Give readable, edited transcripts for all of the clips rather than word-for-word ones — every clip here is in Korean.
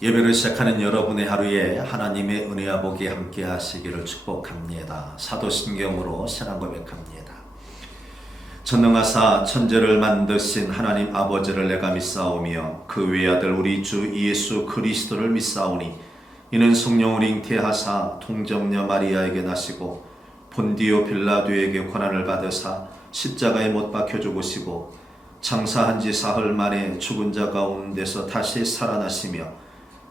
예배를 시작하는 여러분의 하루에 하나님의 은혜와 복이 함께 하시기를 축복합니다. 사도신경으로 신앙 고백합니다. 전능하사 천지를 만드신 하나님 아버지를 내가 믿사오며 그 외아들 우리 주 예수 그리스도를 믿사오니 이는 성령을 잉태하사 통정녀 마리아에게 나시고 본디오 빌라도에게 고난을 받으사 십자가에 못 박혀 죽으시고 장사한 지 사흘 만에 죽은 자 가운데서 다시 살아나시며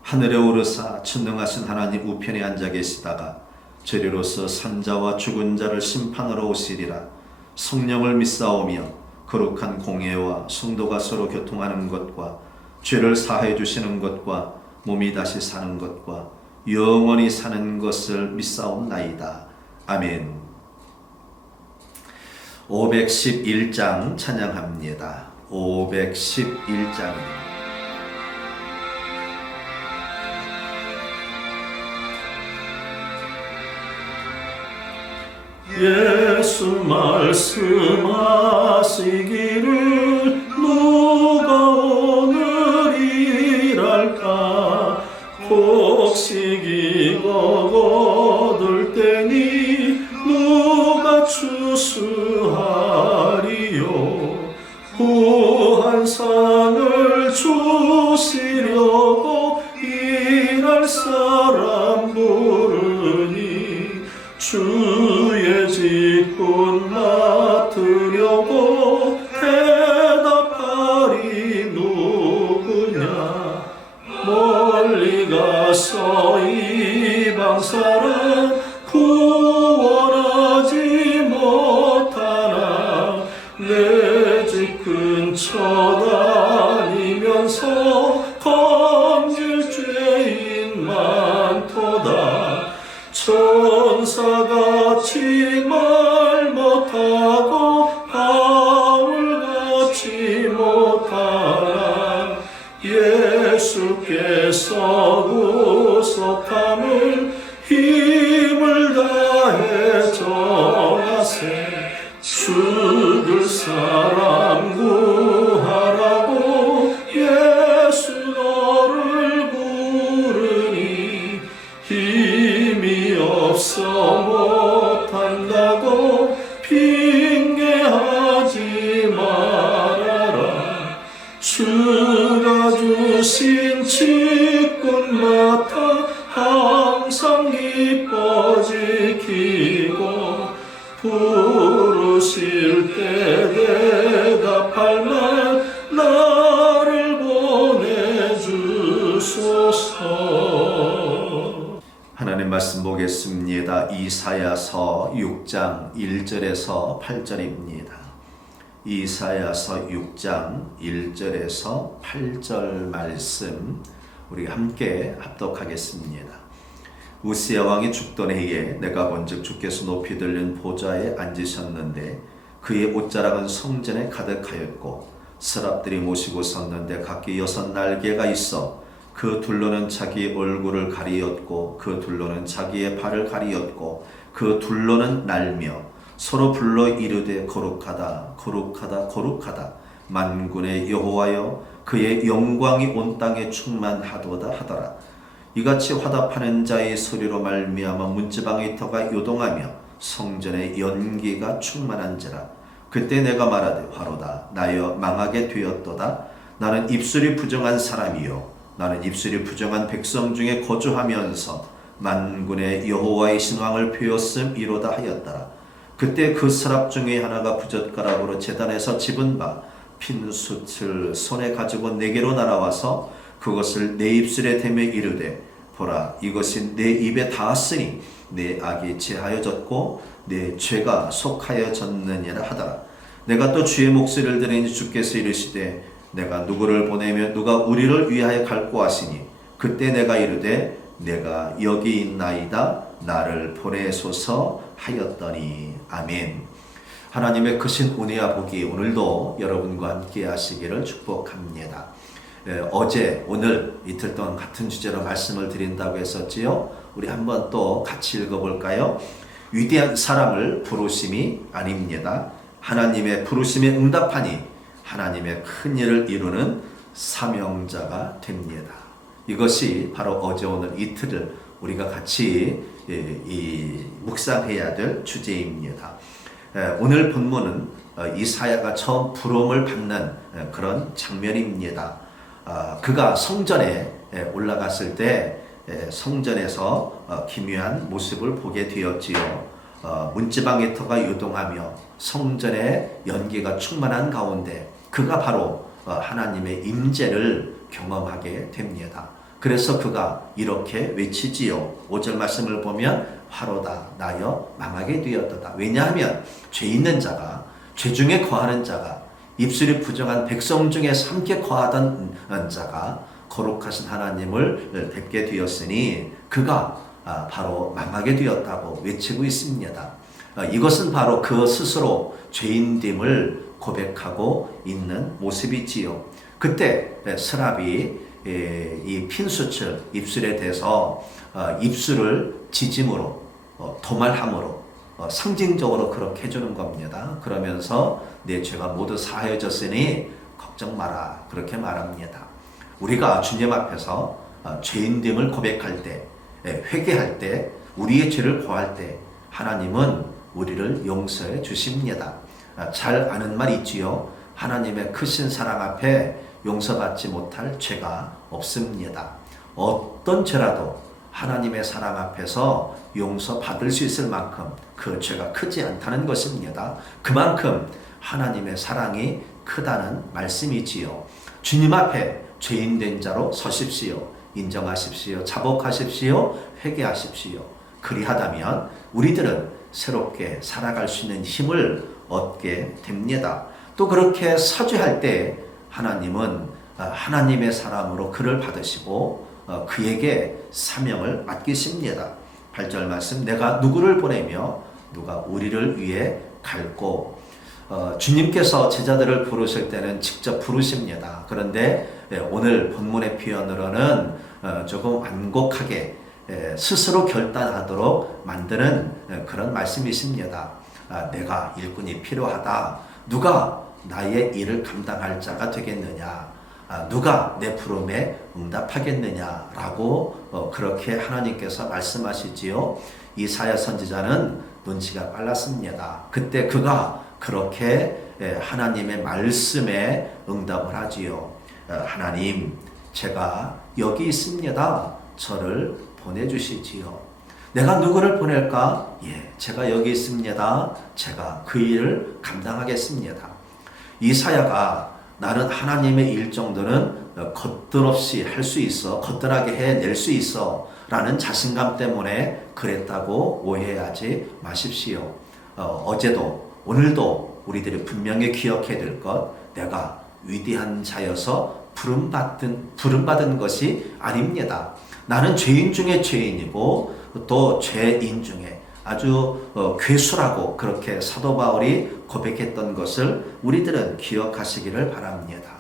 하늘에 오르사 천능하신 하나님 우편에 앉아 계시다가 죄리로서 산자와 죽은 자를 심판하러 오시리라. 성령을 믿사오며 거룩한 공예와 성도가 서로 교통하는 것과 죄를 사하여 주시는 것과 몸이 다시 사는 것과 영원히 사는 것을 믿사옵나이다. 아멘. 511장 찬양합니다. 511장 예수 말씀하시기를 누가 오늘 일할까 곡식이 거둘 때니 누가 추수하리요 후한상을 주시려고 일할 사람 부르니 주의 직분 맡으려고 대답하리 누구냐 멀리 가서 이방 사람 구원하지 못하나 내 집 근처 다니면서 건질 죄인 많도다 천사같이 말 못하고 바울같이 못하나 예수께서 구속함을 힘을 다해 전하세 죽을 사람 구하라고 예수 너를 부르니 힘이 없어 못한다고 핑계하지 말아라 주가 주신 직분 맡아 항상 기뻐 지키고 부르실 때 대답할 말 나를 보내주소서. 하나님 말씀 보겠습니다. 이사야서 6장 1절에서 8절입니다. 이사야서 6장 1절에서 8절 말씀 우리 함께 합독하겠습니다. 우시야 왕이 죽던 해에 내가 본즉 주께서 높이 들린 보좌에 앉으셨는데 그의 옷자락은 성전에 가득하였고 서랍들이 모시고 섰는데 각기 6 날개가 있어 그 둘로는 자기의 얼굴을 가리었고 그 둘로는 자기의 발을 가리었고 그 둘로는 날며 서로 불러 이르되 거룩하다 거룩하다 거룩하다 만군의 여호와여 그의 영광이 온 땅에 충만하도다 하더라. 이같이 화답하는 자의 소리로 말미암아 문지방의 터가 요동하며 성전의 연기가 충만한지라. 그때 내가 말하되 화로다 나여 망하게 되었도다. 나는 입술이 부정한 사람이요 나는 입술이 부정한 백성 중에 거주하면서 만군의 여호와의 신왕을 배웠음이로다 하였더라. 그때 그 서랍 중에 하나가 부젓가락으로 제단에서 집은 바 핀 숯을 손에 가지고 내게로 날아와서 그것을 내 입술에 대며 이르되 보라 이것이 내 입에 닿았으니 내 악이 제하여졌고 내 죄가 속하여졌느니라 하더라. 내가 또 주의 목소리를 들으니 주께서 이르시되 내가 누구를 보내며 누가 우리를 위하여 갈고 하시니 그때 내가 이르되 내가 여기 있나이다 나를 보내소서 하였더니 아멘. 하나님의 크신 은혜와 복이 오늘도 여러분과 함께 하시기를 축복합니다. 어제 오늘 이틀 동안 같은 주제로 말씀을 드린다고 했었지요. 우리 한번 또 같이 읽어볼까요? 위대한 사람을 부르심이 아닙니다. 하나님의 부르심에 응답하니 하나님의 큰 일을 이루는 사명자가 됩니다. 이것이 바로 어제 오늘 이틀을 우리가 같이 묵상해야 될 주제입니다. 오늘 본문은 이사야가 처음 부름을 받는 그런 장면입니다. 그가 성전에 올라갔을 때 성전에서 기묘한 모습을 보게 되었지요. 문지방의 터가 요동하며 성전의 연기가 충만한 가운데 그가 바로 하나님의 임재를 경험하게 됩니다. 그래서 그가 이렇게 외치지요. 5절 말씀을 보면 화로다 나여 망하게 되었도다. 왜냐하면 죄 있는 자가 죄 중에 거하는 자가 입술이 부정한 백성 중에 함께 거하던 자가 거룩하신 하나님을 뵙게 되었으니 그가 바로 망하게 되었다고 외치고 있습니다. 이것은 바로 그 스스로 죄인됨을 고백하고 있는 모습이지요. 그때 스랍이 이 핀수철 입술에 대서 입술을 지짐으로 도말함으로 상징적으로 그렇게 해주는 겁니다. 그러면서 내 죄가 모두 사하여졌으니 걱정 마라 그렇게 말합니다. 우리가 주님 앞에서 죄인됨을 고백할 때 회개할 때 우리의 죄를 고할 때 하나님은 우리를 용서해 주십니다. 잘 아는 말 있지요. 하나님의 크신 사랑 앞에 용서받지 못할 죄가 없습니다. 어떤 죄라도 하나님의 사랑 앞에서 용서받을 수 있을 만큼 그 죄가 크지 않다는 것입니다. 그만큼 하나님의 사랑이 크다는 말씀이지요. 주님 앞에 죄인된 자로 서십시오. 인정하십시오. 자복하십시오. 회개하십시오. 그리하다면 우리들은 새롭게 살아갈 수 있는 힘을 얻게 됩니다. 또 그렇게 사죄할 때 하나님은 하나님의 사람으로 그를 받으시고 그에게 사명을 맡기십니다. 8절 말씀 내가 누구를 보내며 누가 우리를 위해 갈고 주님께서 제자들을 부르실 때는 직접 부르십니다. 그런데 오늘 본문의 표현으로는 조금 완곡하게 스스로 결단하도록 만드는 그런 말씀이십니다. 내가 일꾼이 필요하다. 누가 나의 일을 감당할 자가 되겠느냐? 누가 내 부름에 응답하겠느냐라고 그렇게 하나님께서 말씀하시지요. 이사야 선지자는 눈치가 빨랐습니다. 그때 그가 그렇게 하나님의 말씀에 응답을 하지요. 하나님, 제가 여기 있습니다. 저를 보내주시지요. 내가 누구를 보낼까? 제가 여기 있습니다. 제가 그 일을 감당하겠습니다. 이사야가 나는 하나님의 일 정도는 거뜬없이 할 수 있어, 거뜬하게 해낼 수 있어 라는 자신감 때문에 그랬다고 오해하지 마십시오. 어제도 오늘도 우리들이 분명히 기억해야 될 것, 내가 위대한 자여서 부름받은 것이 아닙니다. 나는 죄인 중에 죄인이고 또 죄인 중에 아주 괴수라고 그렇게 사도 바울이 고백했던 것을 우리들은 기억하시기를 바랍니다.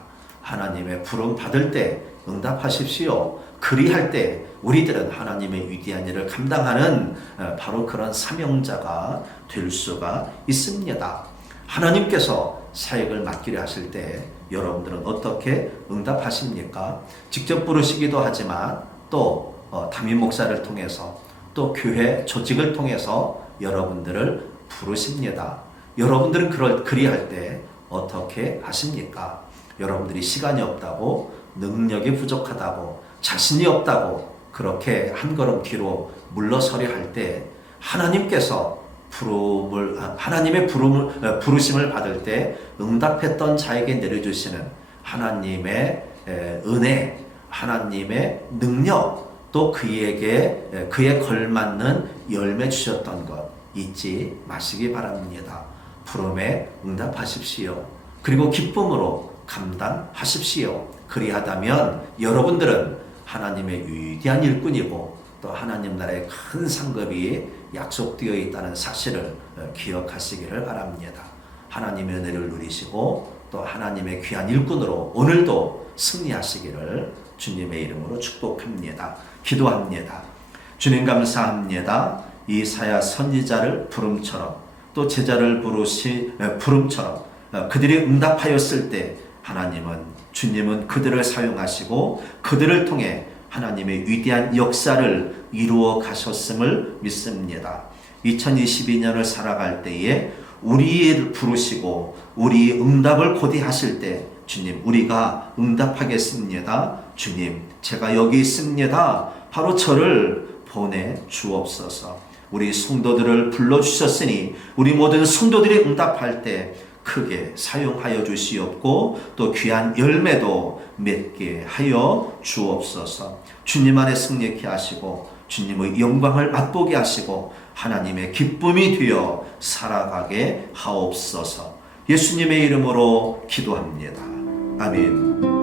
하나님의 부름 받을 때 응답하십시오. 그리할 때 우리들은 하나님의 위대한 일을 감당하는 바로 그런 사명자가 될 수가 있습니다. 하나님께서 사역을 맡기려 하실 때 여러분들은 어떻게 응답하십니까? 직접 부르시기도 하지만 또 담임 목사를 통해서 또 교회 조직을 통해서 여러분들을 부르십니다. 여러분들은 그리할 때 어떻게 하십니까? 여러분들이 시간이 없다고, 능력이 부족하다고, 자신이 없다고 그렇게 한 걸음 뒤로 물러서려 할 때 하나님께서 하나님의 부르심을 받을 때 응답했던 자에게 내려주시는 하나님의 은혜, 하나님의 능력, 또 그에 걸맞는 열매 주셨던 것 잊지 마시기 바랍니다. 부름에 응답하십시오. 그리고 기쁨으로 감당하십시오. 그리하다면 여러분들은 하나님의 위대한 일꾼이고 또 하나님 나라의 큰 상급이 약속되어 있다는 사실을 기억하시기를 바랍니다. 하나님의 은혜를 누리시고 또 하나님의 귀한 일꾼으로 오늘도 승리하시기를 주님의 이름으로 축복합니다. 기도합니다. 주님 감사합니다. 이사야 선지자를 부름처럼 또 제자를 부름처럼 그들이 응답하였을 때 주님은 그들을 사용하시고 그들을 통해 하나님의 위대한 역사를 이루어 가셨음을 믿습니다. 2022년을 살아갈 때에 우리를 부르시고 우리 응답을 고대하실 때 주님 우리가 응답하겠습니다. 주님 제가 여기 있습니다. 바로 저를 보내 주옵소서. 우리 성도들을 불러주셨으니 우리 모든 성도들이 응답할 때 크게 사용하여 주시옵고 또 귀한 열매도 맺게 하여 주옵소서. 주님 안에 승리케 하시고 주님의 영광을 맛보게 하시고 하나님의 기쁨이 되어 살아가게 하옵소서. 예수님의 이름으로 기도합니다. 아멘.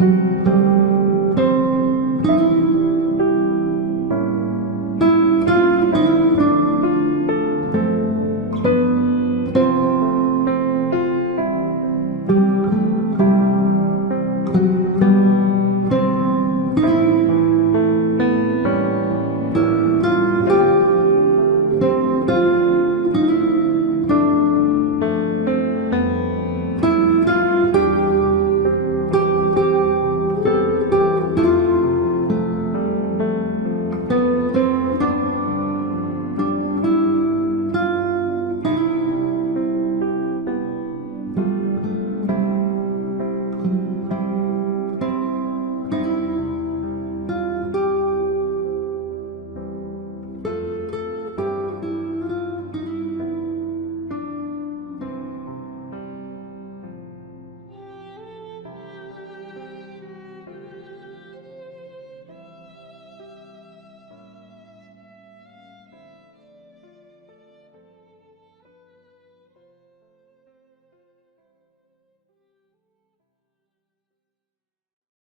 아멘.